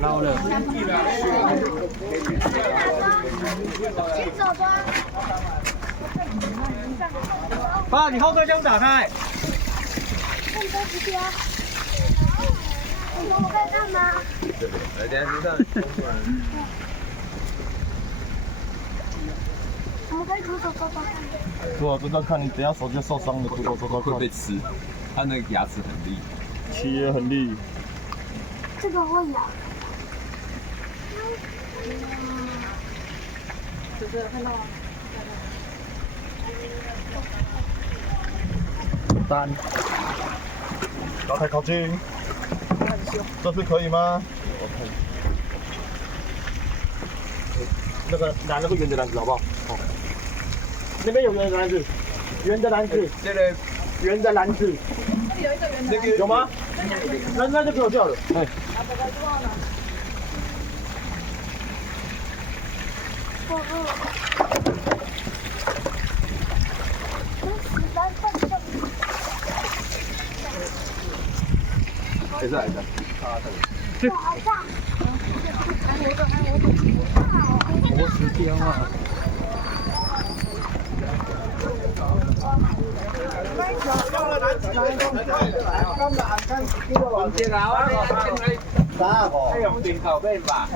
捞了。请走吧。爸，你后备箱打开。看你在这边。你们在干嘛？来，等下身上。我们可以徒手抓抓看。对啊，这个看你等下手就受伤了，徒手抓抓看。会被吃，它那个牙齿很利。切也很利。这个会咬。就是看到吗？单，老太靠近，这次可以吗？那个拿那个圆的篮子好不好？好。那边有圆的篮子，圆的篮子，这个圆的篮子，那里有一个圆的，有吗？那就给我掉了。哎。我饿。谁是来的？好大。我时间啊。今日啊，我哋今日打個，用電球俾吧。